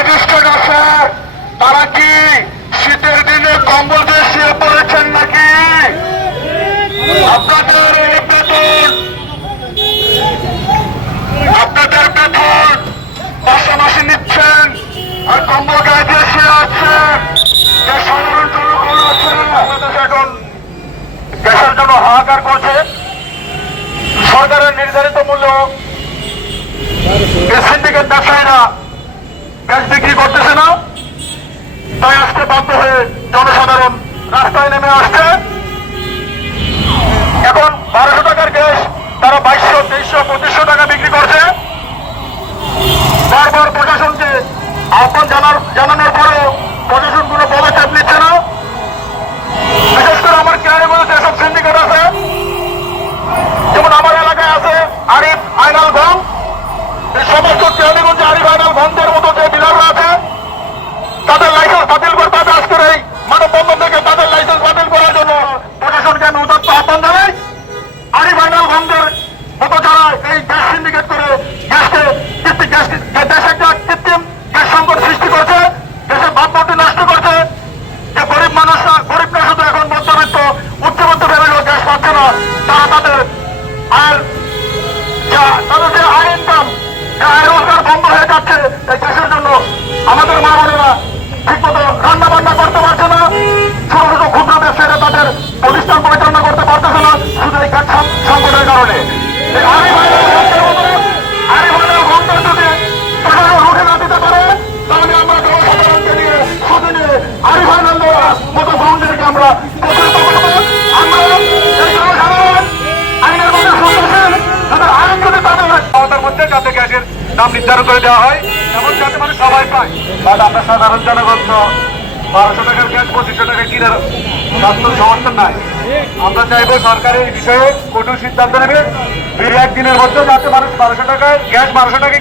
Registered আছে তারা কি শীতের দিনে কম্বল দিয়ে শুয়ে পড়েছেন নাকি? আপনাদের এই বেতন পাশাপাশি নিচ্ছেন আর কম্বল গায়ে দিয়ে শুয়ে আছেন। যে সাধারণ জনগণ আছে এখন গ্যাসের জন্য হাহাকার করছে। সরকারের নির্ধারিত মূল্য সিন্ডিকেট ব্যবসায়ীরা গ্যাস বিক্রি করতেছে না, তাই আজকে বাধ্য হয়ে জনসাধারণ রাস্তায় নেমে আসছে। এখন 1200 টাকার গ্যাস তারা 2200, 2300, 2500 টাকা বিক্রি করছে। বারবার প্রশাসনকে আহ্বান জানানোর পরেও প্রশাসন কোনো পদক্ষেপ নিচ্ছে না। বিশেষ করে আমার কেরানীগঞ্জে যেসব সিন্ডিকেট আছে, যেমন আমার এলাকায় আছে আরিফ আইনাল গং, এই সমস্ত কেরানীগঞ্জে আরিফ আইনাল গঞ্জের মতো যে ডিলাররা আছে তাদের লাইসেন্স বাতিল করতে হবে। আজকের এই মানববন্ধন থেকে তাদের লাইসেন্স বাতিল করার জন্য প্রশাসনকে আমি উদাত্ত আহ্বান জানাই। আরিফ আইনাল গঞ্জের মতো যারা এই গ্যাস সিন্ডিকেট করে দেশে একটা কৃত্রিম গ্যাস সংকট সৃষ্টি করছে, দেশের ভাবমূর্তি নষ্ট করছে, যে গরিব মানুষরা, গরিবরা শুধু এখন মধ্যবিত্ত উচ্চবিত্ত ফ্যামিলিও গ্যাস পাচ্ছে না, তারা তাদের যে আয় ইনকাম, যে আয় রোজগার বন্ধ হয়ে যাচ্ছে এই গ্যাসের জন্য। আমাদের মা বোনেরা ঠিকমতো রান্না বান্না করতে পারছে না, ছোট ছোট ক্ষুদ্র ব্যবসায়ীরা তাদের প্রতিষ্ঠান পরিচালনা করতে পারতেছে না, শুধু এই গ্যাস সংকটের কারণে। এই আরিফ আইনাল গঞ্জের যদি প্রশাসন রুখে না দিতে পারে, তাহলে আমরা জনসাধারণকে নিয়ে সুদে নিয়ে আরিফ আইনাল মতো গঞ্জেরকে আমরা প্রতিহত করবো। আমরা এই জনসাধারণ আইনের মধ্যে শুনতেছেন, তাদের আইন যদি তাদের আমাদের মধ্যে যাতে গ্যাসের দাম নির্ধারণ করে দেওয়া হয় এবং যাতে মানুষ সবাই পায়। তাহলে আমরা সাধারণ জনগণ তো 1200 টাকার গ্যাস 2500 টাকা কিনার বাস্তব সমর্থন নাই। আমরা চাইবো সরকারের এই বিষয়ে কঠোর সিদ্ধান্ত নেবে, 1 দিনের মধ্যে যাতে মানুষ 1200 টাকায় গ্যাস 1200 টাকা